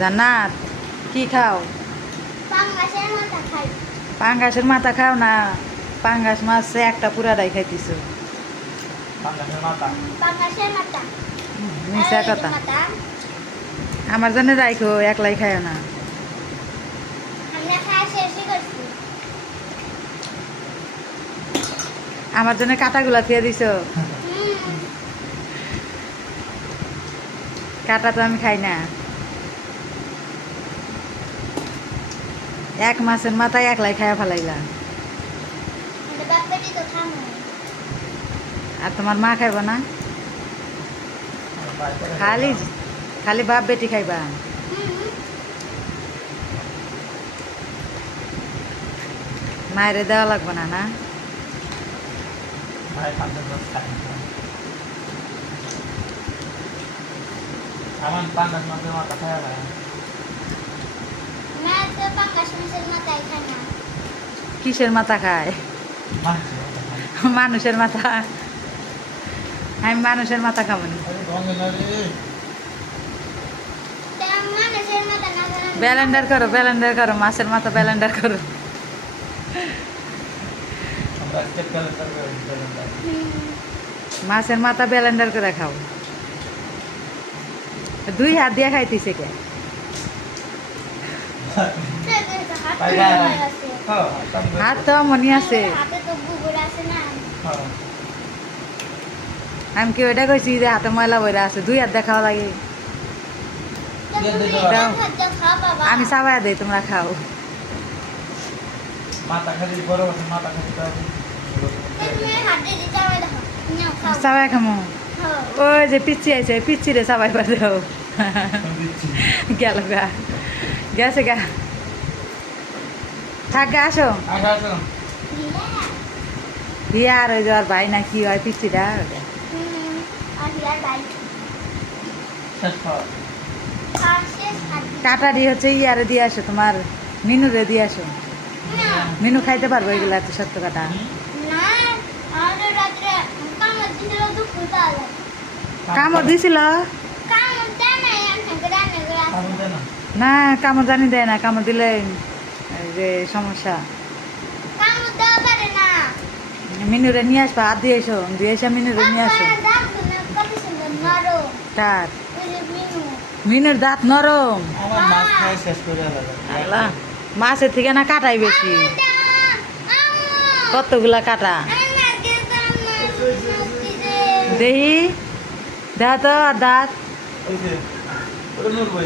জান্নাত কি খাও? পাঙ্গাসের মাথা খাই। পাঙ্গাসের মাথা খাও না, পাঙ্গাস মাছ একটা পুরাটাই খাইতেছো। পাঙ্গাসের মাথা মিশা কথা। মাথা আমার জন্য রাইখো, একলাই খায় না। আমরা খাই শেষই করছি। আমার জন্য কাটাগুলা ফিরে দিছো। কাটা তো আমি খাই না। এক মাছের মাথায় একলাই খায়া ফেলাইলা। আমাদের বাপ বেটি তো খামো। আর তোমার মা খাইব না? খালি খালি বাপ বেটি খাইবা। মায়েরে দেওয়া লাগবে না না? আমার পাঙ্গাস মাছের মাথা খাওয়া যায় না তো পাঙ্গাস মাছের মাথাই খাই না। কিসের মাথা খায়? মানুষের মাথা। আমি মানুষের মাথা খাবো না। মানুষের মাথা না ব্যালেন্ডার করো, ব্যালেন্ডার করো, মাছের মাথা ব্যালেন্ডার করো। মাছের মাথা ব্যালেন্ডার করে খাও। দুই হাত দিয়ে খাইতেছে কে? হাত তো মনে আছে। হাতে তো গোবর আছে না। আমি কি ওইটা কইছি যে হাতে ময়লা বইরা আছে, দুই হাত দেখাও লাগে। দাও। আমি চাবাই দেই, তোমরা খাও। মাথা খালি বড় মাথা খালি চাবাই খামো। ওই যে পিচ্ছি আছে, পিচ্ছি রে চাবাই পারে দাও। গেল গা, গেছে গা। থাক গা, আসো। বিয়া আর ওই যাওয়ার ভাই না কি হয় পিচ্ছিটা। কাটা দিয়ে হচ্ছে ইয়ারে দিয়ে আসো, তোমার মিনুরে দিয়ে আসো। মিনু খাইতে পারবো এগুলা এত সত্য কাটা। কামড় দিছিল না? কামড় জানি দেয় না, কামড় দিলে এই যে সমস্যা। মিনুরে নিয়ে আসবা, হাত দিয়ে এসো, দিয়ে এসে মিনুরে নিয়ে আসো। কার? মিনুর দাঁত নরম। আমার মাছ খাই শেষ করে আল্লাহ, মাছের থেকে না কাটাই বেশি। কতগুলা কাটা দেহি, দেখ তো আর দাঁত।